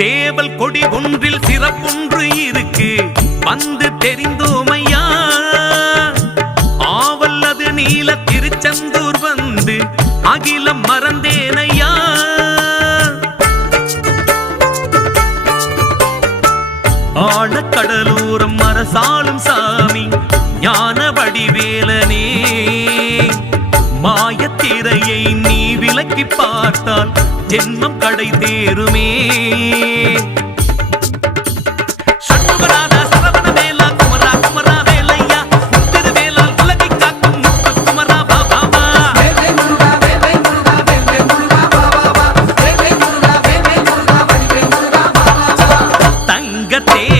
சேவல் கொடி ஒன்றில் சிறப்பொன்று இருக்கு வந்து தெரிந்தோமையா. ஆவல்லது நீல திருச்செந்தூர் வந்து அகிலம் மறந்தேனையா. ஆழக்கடலூரம் அரசாளும் சாமி ஞான வடிவேலனே. மாயத்திரையை நீ விலக்கி பார்த்தால் ஜென்மம் கடை தேருமே. தங்கத்தே